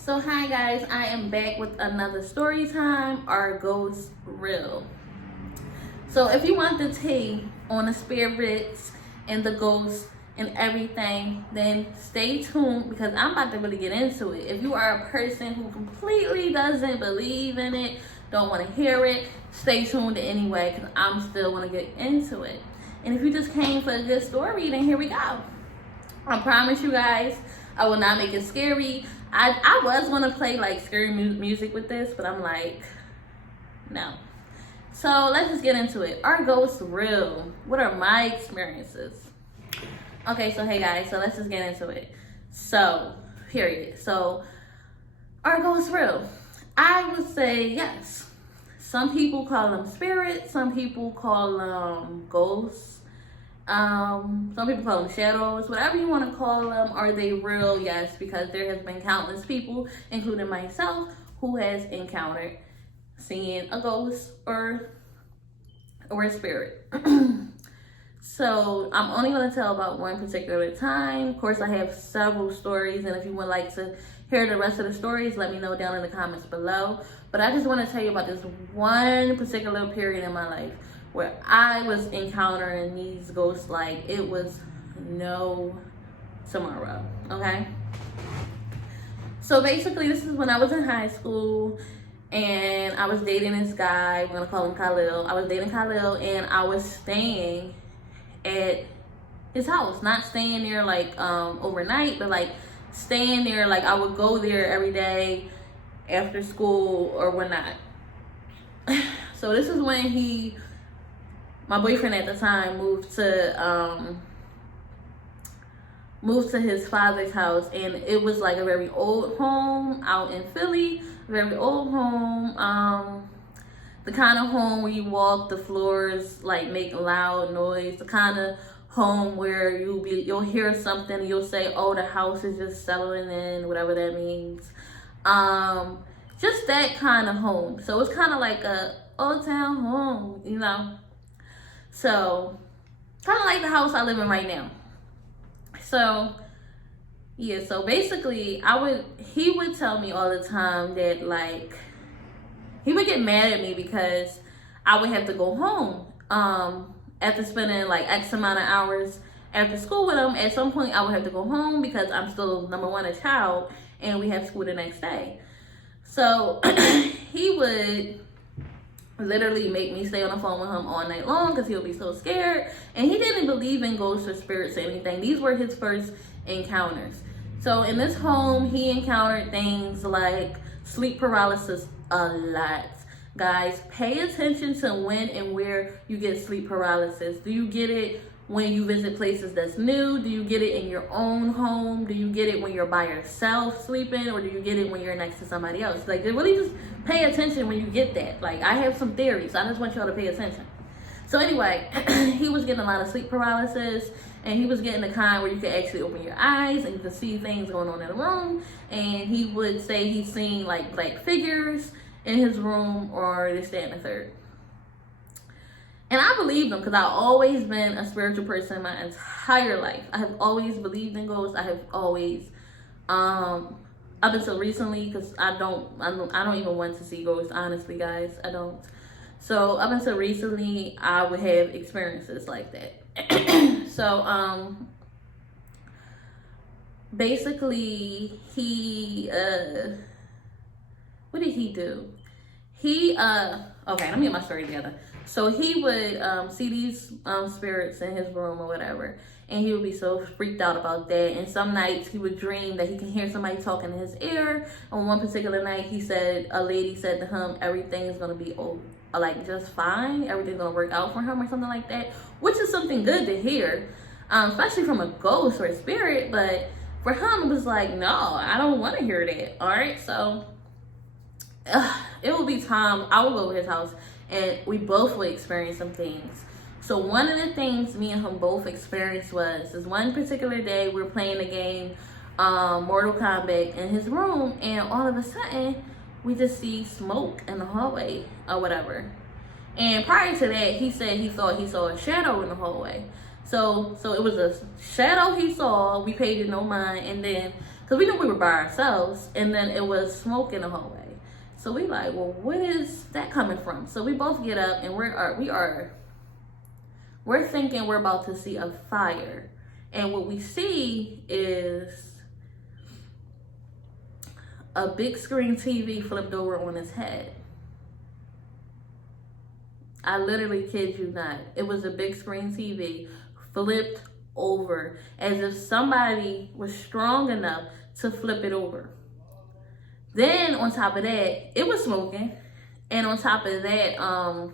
So hi guys, I am back with another story time. Are ghosts real? So if you want the tea on the spirits and the ghosts and everything, then stay tuned because I'm about to really get into it. If you are a person who completely doesn't believe in it, don't want to hear it, stay tuned anyway because I'm still want to get into it. And if you just came for a good story, then here we go. I promise you guys, I will not make it scary. I was going to play like scary music with this, but I'm like, no. So let's just get into it. Are ghosts real? What are my experiences? Okay, so hey guys, so let's just get into it. So, period. So, are ghosts real? I would say yes. Some people call them spirits. Some people call them ghosts. Some people call them shadows, whatever you want to call them. Are they real? Yes, because there has been countless people, including myself, who has encountered seeing a ghost or a spirit. So I'm only going to tell about one particular time. Of course, I have several stories, and if you would like to hear the rest of the stories, let me know down in the comments below. But I just want to tell you about this one particular period in my life where I was encountering these ghosts like it was no tomorrow, okay? So basically, this is when I was in high school and I was dating this guy. We're gonna call him Khalil. I was dating Khalil and I was staying at his house. Not staying there like overnight, but like staying there, like I would go there every day after school or whatnot. So this is when my boyfriend at the time moved to his father's house, and it was like a very old home out in Philly, very old home. The kind of home where you walk, the floors like make loud noise. The kind of home where you'll hear something and you'll say, "Oh, the house is just settling in," whatever that means. Just that kind of home. So it's kind of like a old town home, you know. So, kind of like the house I live in right now. So, yeah, so basically, he would tell me all the time that, like, he would get mad at me because I would have to go home after spending, like, X amount of hours after school with him. At some point, I would have to go home because I'm still, number one, a child, and we have school the next day. So, he would literally make me stay on the phone with him all night long because he'll be so scared, and he didn't believe in ghosts or spirits or anything. These were his first encounters. So in this home, he encountered things like sleep paralysis a lot. Guys, pay attention to when and where you get sleep paralysis. Do you get it when you visit places that's new? Do you get it in your own home? Do you get it when you're by yourself sleeping? Or do you get it when you're next to somebody else? Like, really just pay attention when you get that. Like, I have some theories. I just want y'all to pay attention. So anyway, he was getting a lot of sleep paralysis, and he was getting the kind where you could actually open your eyes and you could see things going on in the room. And he would say he's seen like black figures in his room or this, that, and the third. And I believed him because I've always been a spiritual person my entire life. I have always believed in ghosts. I have always, up until recently, because I don't even want to see ghosts, honestly, guys. I don't. So up until recently, I would have experiences like that. So, basically, what did he do? Okay, let me get my story together. So he would see these spirits in his room or whatever, and he would be so freaked out about that. And some nights he would dream that he can hear somebody talking in his ear. On one particular night, a lady said to him, everything is gonna be like just fine. Everything's gonna work out for him or something like that, which is something good to hear, especially from a ghost or a spirit. But for him, it was like, no, I don't want to hear that. All right, so it will be times I will go to his house and we both would experience some things. So one of the things me and him both experienced was this one particular day we were playing the game Mortal Kombat in his room, and all of a sudden we just see smoke in the hallway or whatever. And prior to that, he said he thought he saw a shadow in the hallway. So it was a shadow he saw. We paid it no mind, and then because we knew we were by ourselves, and then it was smoke in the hallway. So we like, well, what is that coming from? So we both get up, and we're thinking we're about to see a fire. And what we see is a big screen TV flipped over on his head. I literally kid you not. It was a big screen TV flipped over, as if somebody was strong enough to flip it over. Then on top of that, it was smoking. And on top of that,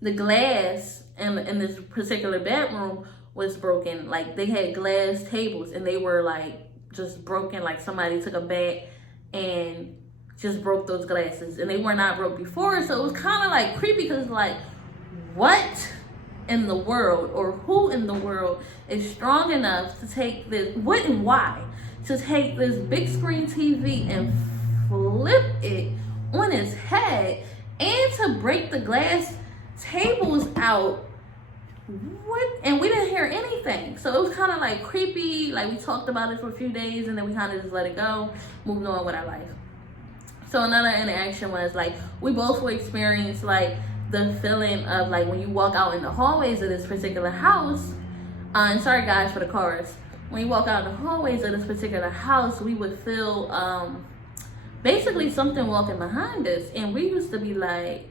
the glass in this particular bedroom was broken. Like, they had glass tables, and they were like just broken. Like, somebody took a bat and just broke those glasses, and they were not broke before. So it was kind of like creepy, because like, what in the world, or who in the world is strong enough to take this, what and why, to take this big screen TV and flip it on his head, and to break the glass tables out? What? And we didn't hear anything. So it was kind of like creepy. Like, we talked about it for a few days, and then we kind of just let it go, moved on with our life. So another interaction was like, we both would experience like the feeling of like when you walk out in the hallways of this particular house. And sorry guys for the cars. When you walk out in the hallways of this particular house, we would feel basically something walking behind us, and we used to be like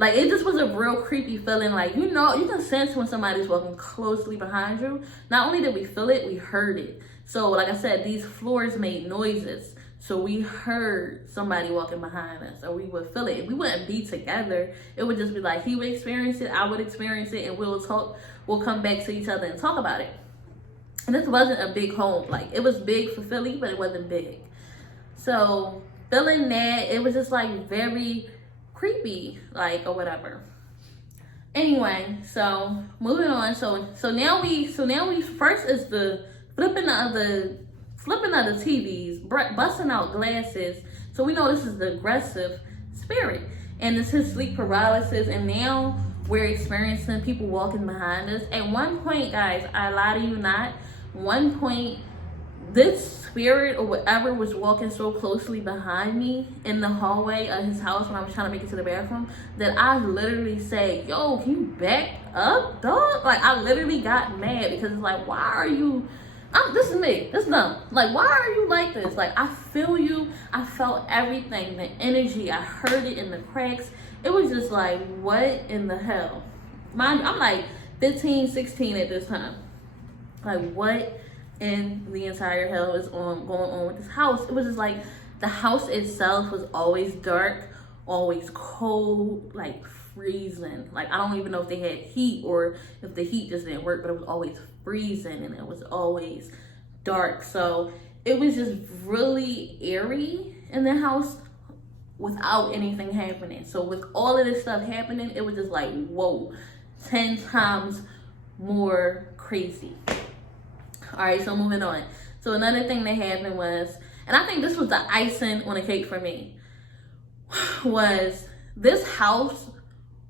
it just was a real creepy feeling. Like, you know, you can sense when somebody's walking closely behind you. Not only did we feel it, we heard it. So like I said, these floors made noises. So we heard somebody walking behind us, or we would feel it. We wouldn't be together. It would just be like, he would experience it, I would experience it, and we'll come back to each other and talk about it. And this wasn't a big home. Like, it was big for Philly, but it wasn't big. So feeling that, it was just like very creepy, like, or whatever. Anyway, so moving on. So now we first is the flipping of the TVs, busting out glasses. So we know this is the aggressive spirit, and it's his sleep paralysis. And now we're experiencing people walking behind us. At one point, guys, I lie to you not, one point, this spirit or whatever was walking so closely behind me in the hallway of his house when I was trying to make it to the bathroom, that I literally said, yo, can you back up, dog? Like, I literally got mad, because it's like, why are you, this is me, this is dumb. Like, why are you like this? Like, I feel you, I felt everything, the energy, I heard it in the cracks. It was just like, what in the hell? Mind you, I'm like 15, 16 at this time. Like, what in the entire hell is going on with this house? It was just like, the house itself was always dark, always cold, like freezing. Like, I don't even know if they had heat or if the heat just didn't work, but it was always freezing, and it was always dark. So it was just really eerie in the house without anything happening. So with all of this stuff happening, it was just like, whoa, 10 times more crazy. All right, so moving on. So another thing that happened was, and I think this was the icing on the cake for me, was this house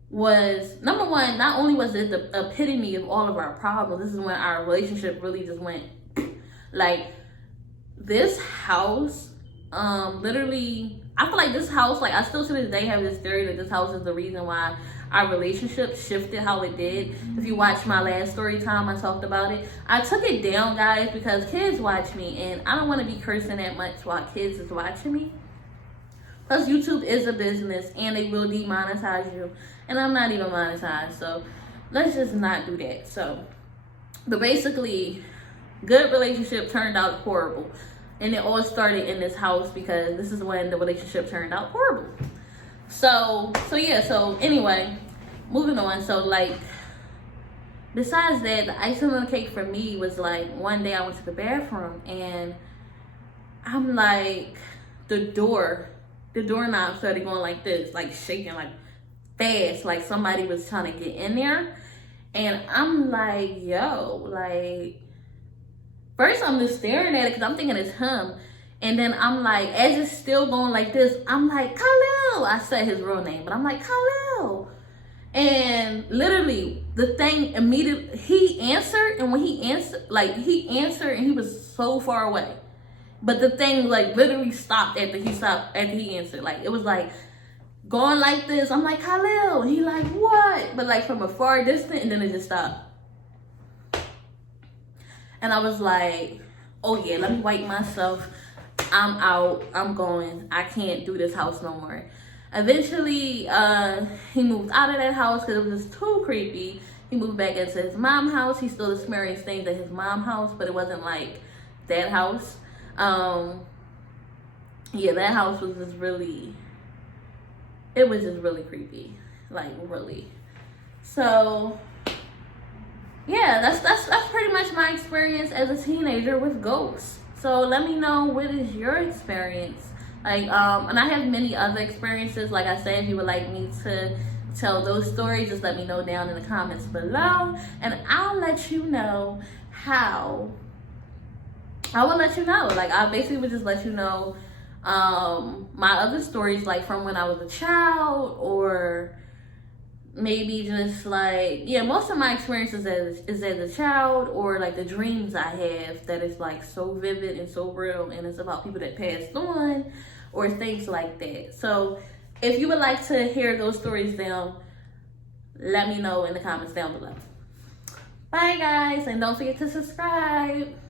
was, number one, not only was it the epitome of all of our problems, this is when our relationship really just went, like, this house, literally, I feel like this house, like, I still to this day have this theory that this house is the reason why our relationship shifted how it did. If you watch my last story time, I talked about it. I took it down, guys, because kids watch me, and I don't want to be cursing that much while kids is watching me. Plus, YouTube is a business, and they will demonetize you, and I'm not even monetized, so let's just not do that. So, but basically, good relationship turned out horrible, and it all started in this house, because this is when the relationship turned out horrible. So anyway, moving on. So, like, besides that, the icing on the cake for me was like, one day I went to the bathroom, and I'm like, the doorknob started going like this, like shaking, like fast, like somebody was trying to get in there. And I'm like, yo, like, first I'm just staring at it because I'm thinking it's him. And then I'm like, as it's still going like this, I'm like, Khalil. I said his real name, but I'm like, Khalil. And literally, the thing immediately, he answered. And when he answered, and he was so far away. But the thing like literally stopped after he answered. Like it was like going like this. I'm like, Khalil. He like, what? But like from a far distance, and then it just stopped. And I was like, oh yeah, let me wipe myself. I'm out. I'm going. I can't do this house no more. Eventually, he moved out of that house because it was just too creepy. He moved back into his mom's house. He still experienced things at his mom's house, but it wasn't like that house. Yeah, that house was just really, it was just really creepy. Like really. So yeah, that's pretty much my experience as a teenager with ghosts. So let me know, what is your experience? Like, and I have many other experiences. Like I said, if you would like me to tell those stories, just let me know down in the comments below, and I'll let you know how. I will let you know. Like, I basically would just let you know my other stories, like from when I was a child, or maybe just like, yeah, most of my experiences is as a child, or like the dreams I have that is like so vivid and so real, and it's about people that passed on or things like that. So if you would like to hear those stories down, let me know in the comments down below. Bye guys, and don't forget to subscribe.